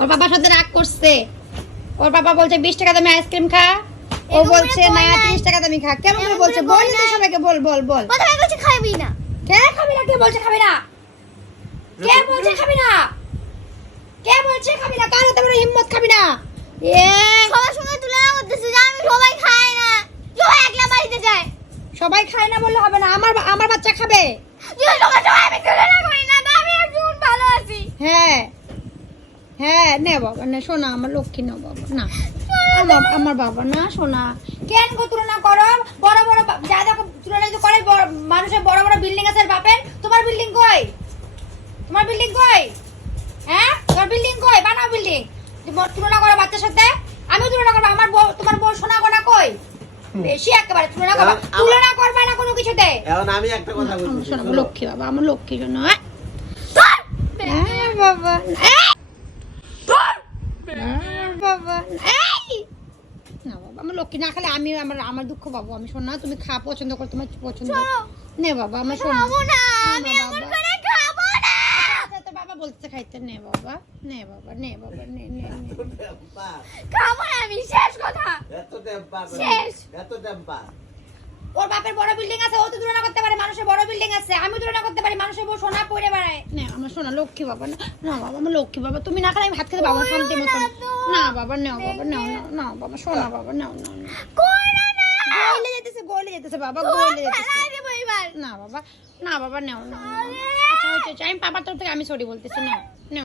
ওর বাবার সাথে রাগ করছে। ওর বাবা বলছে বিশ টাকা দামে আইসক্রিম খা। ও বলছে না। তিরিশ টাকা দামি খা। কেমন করে বলছে? বল বল তো সবাইকে বল বল বল। প্রথমে বলছে খাবি না? কে খাবি না? কে বলছে খাবি না? কে বলছে খাবি না? কে বলছে খাবি না? কার এত বড় হিম্মত খাবি না। এ সবার সঙ্গে তুলনা করতেছে যে আমি সবাই খাই না। সবাই একলা বাড়িতে যায়। সবাই খায় না বললে হবে না। আমার আমার বাচ্চা খাবে যে সবার সবাই আমি তুলনা করি না তো আমি একজন ভালো আছি হ্যাঁ হ্যাঁ নে বাবা নে শোনা আমার লক্ষ্মী না বাবা না। আমার আমার বাবা না শোনা কেন গো তুলনা করো? বড় বড় যা যা তুলনা যদি করে মানুষের বড় বড় বিল্ডিং আছে বাপের? তোমার বিল্ডিং কই? তোমার বিল্ডিং কই? হ্যাঁ? তোমার বিল্ডিং কই? বানাও বিল্ডিং তুলনা করো বাচ্চার সাথে। আমিও তুলনা করব। আমার তোমার বউ সোনা গোনা কই? বেশি একেবারে তুলনা করবা। তুলনা করবা না কোনো কিছুতে। এখন আমি একটা কথা বলছি শোনো। লক্ষ্মী বাবা আমার লক্ষ্মী জন্য হ্যাঁ। বাবা! হ্যাঁ, বাবা। না বাবা আমার লক্ষ্মী না খালে আমি আমার আমার দুঃখ পাবো। আমি শোনা তুমি খা পছন্দ করো তোমার পছন্দ? নে বাবা আমার শোনা। না না, আমি বাবা। এমন করে খাব না! আচ্ছা বাবা বলতে খাইতে। নে বাবা নে বাবা নে বাবা নে নে নে। এত টেম্পার, খাব না আমি শেষ কথা। এত টেম্পার, শেষ। এত টেম্পার। ওর বাপের বড় বিল্ডিং আছে ও তো তুলনা করতে পারে মানুষের বড় বিল্ডিং আছে। আমি তুলনা করতে পারি মানুষের বউ সোনা পরে বেড়ায়। না আমার সোনা লক্ষ্মী বাবা না না বাবা আমার লক্ষ্মী বাবা তুমি না খালে আমি ভাত খেতে বাবা শান্তি মতন। না বাবা নাও বাবা নাও না নাও বাবা সোনা বাবা নাও নাও নাও। না গোলে যেতেছে গোলে যেতেছে বাবা গোলে যেতেছে। না বাবা না বাবা নাও নাও নাও। আচ্ছা হয়েছে। আমি পাপার তরফ থেকে আমি সরি বলতেছি নাও।